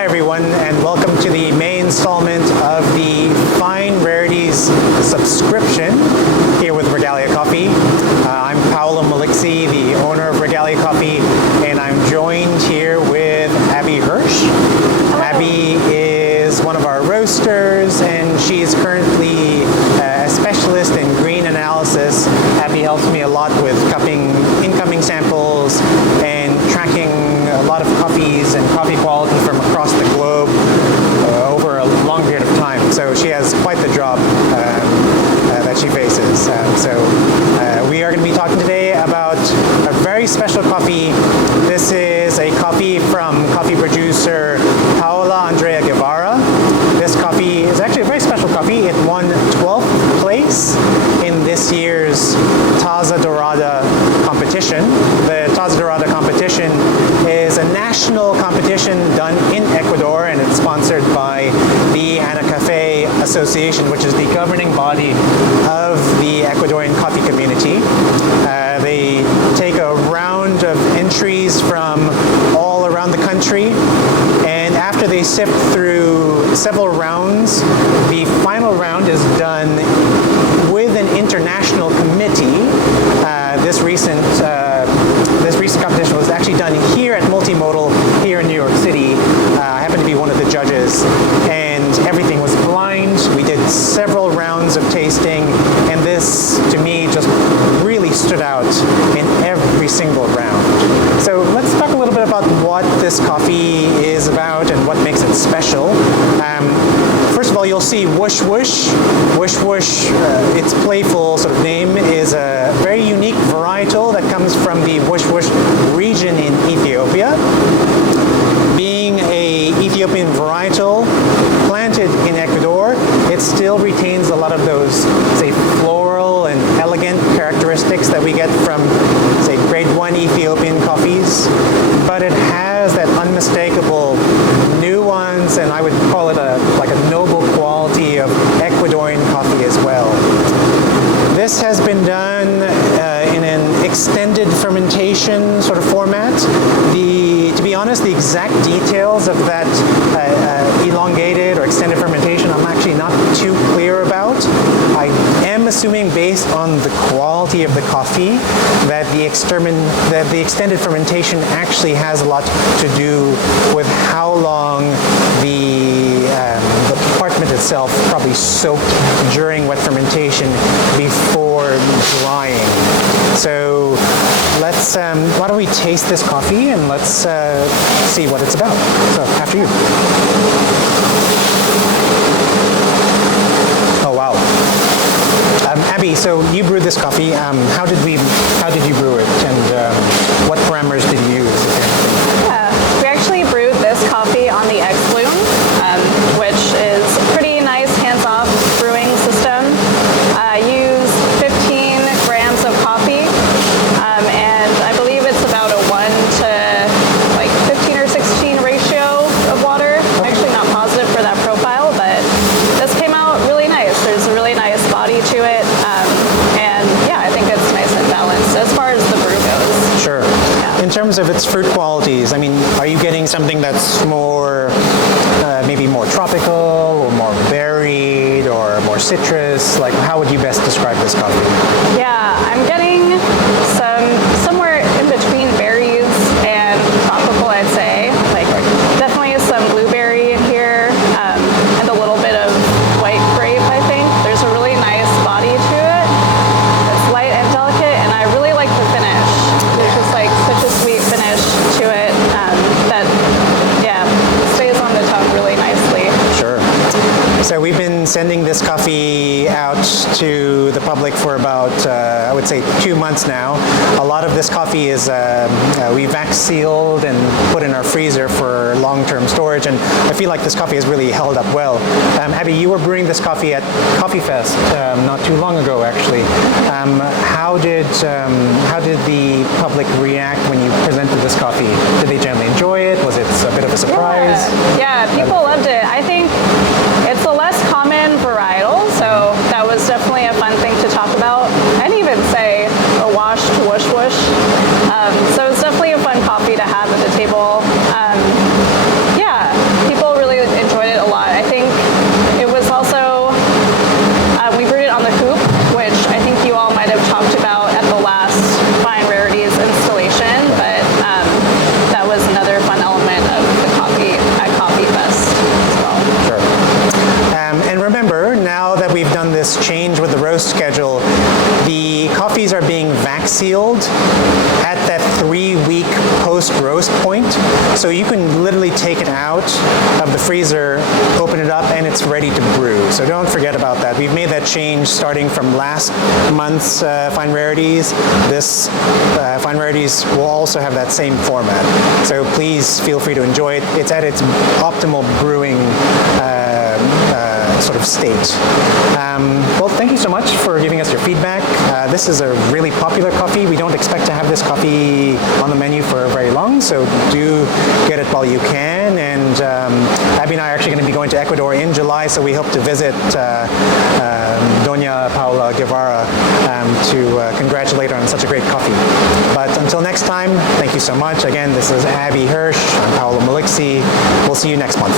Hi everyone, and welcome to the May installment of the Fine Rarities subscription here with Regalia Coffee. I'm Paolo Maliksi, the owner of Regalia Coffee, and I'm joined here with Abby Hersh. Hello. Abby is one of our roasters, and she's currently a specialist in green analysis. Abby helps me a lot with cupping incoming samples and tracking a lot of coffees and coffee quality from across the globe over a long period of time. So she has quite the job that she faces. We are going to be talking today about a very special coffee. This is a coffee from coffee producer Paula Andrea Guevara. This coffee is actually a very special coffee. It won 12th place in this year's Taza Dorada competition. The Taza Dorada competition is a national competition done in Ecuador, and it's sponsored by the Ana Cafe Association, which is the governing body of the Ecuadorian coffee community. They take a round of entries from all around the country, and after they sift through several rounds, the final round is done with an international committee. This recent competition was actually done here at Multimodal here in New York City. I happened to be one of the judges, and everything was blind. We did several rounds of tasting, and this, to me, just really stood out in every single round. So let's talk a little bit about what this coffee is about and what makes it special. First of all, you'll see Wush Wush. Wush Wush, its playful sort of name, is a very unique varietal that comes from the Wush Wush region in Ethiopia. Being a Ethiopian varietal planted in Ecuador, it still retains a lot of those, say, floral and elegant characteristics that we get from, say, grade 1 Ethiopian coffees, but it has that unmistakable nuance, and I would call it like a noble quality of Ecuadorian coffee as well. This has been done in an extended fermentation sort of format. To be honest, the exact details of that elongated or extended fermentation, I'm actually not too clear about. I am assuming, based on the quality of the coffee, that the extended fermentation actually has a lot to do with how long the parchment itself probably soaked during wet fermentation before drying. So let's, why don't we taste this coffee and let's see what it's about. So after you. Oh wow. Abby, so you brewed this coffee. How did you brew it, and what parameters did you use? We actually brewed this coffee on the Xbloom, which is a pretty nice hands-off brewing system. I use 15 grams of coffee, and I believe it's about a 1 to like 15 or 16 ratio of water. I'm actually not positive for that profile, but this came out really nice. There's a really nice body to it, and yeah, I think it's nice and balanced as far as the brew goes. Sure. Yeah. In terms of its fruit qualities, I mean, are you getting something that's more, maybe more tropical, or more berried, or more citrus? Like, how would you best describe this coffee? Yeah, I'm getting somewhere in between berries and tropical, I'd say. Like, definitely some blueberry in here, and a little bit of white grape, I think. There's a really nice body to it. It's light and delicate, and I really like the finish. There's just like such a sweet finish to it that, yeah, stays on the tongue really nicely. Sure. So we've been sending this coffee out to the public for about, I would say, 2 months now. A lot of this coffee is we vac sealed and put in our freezer for long-term storage, and I feel like this coffee has really held up well. Abby, you were brewing this coffee at Coffee Fest not too long ago, actually. How did the public react when you presented this coffee? Did they generally enjoy it? Was it a bit of a surprise? Yeah, people loved it. I think it's a less common varietal, so that was definitely a fun thing to talk about. I'd even say a washed Wush Wush. So it's definitely a fun coffee to have at the table. Yeah, people roast schedule, the coffees are being vac sealed at that 3-week post-roast point. So you can literally take it out of the freezer, open it up, and it's ready to brew. So don't forget about that. We've made that change starting from last month's Fine Rarities. This Fine Rarities will also have that same format. So please feel free to enjoy it. It's at its optimal brewing sort of state. Well, thank you so much for giving us your feedback. This is a really popular coffee. We don't expect to have this coffee on the menu for very long, so do get it while you can. And Abby and I are actually going to be going to Ecuador in July, so we hope to visit Doña Paula Guevara to congratulate her on such a great coffee. But until next time, thank you so much. Again, this is Abby Hersh. I'm Paolo Maliksi. We'll see you next month.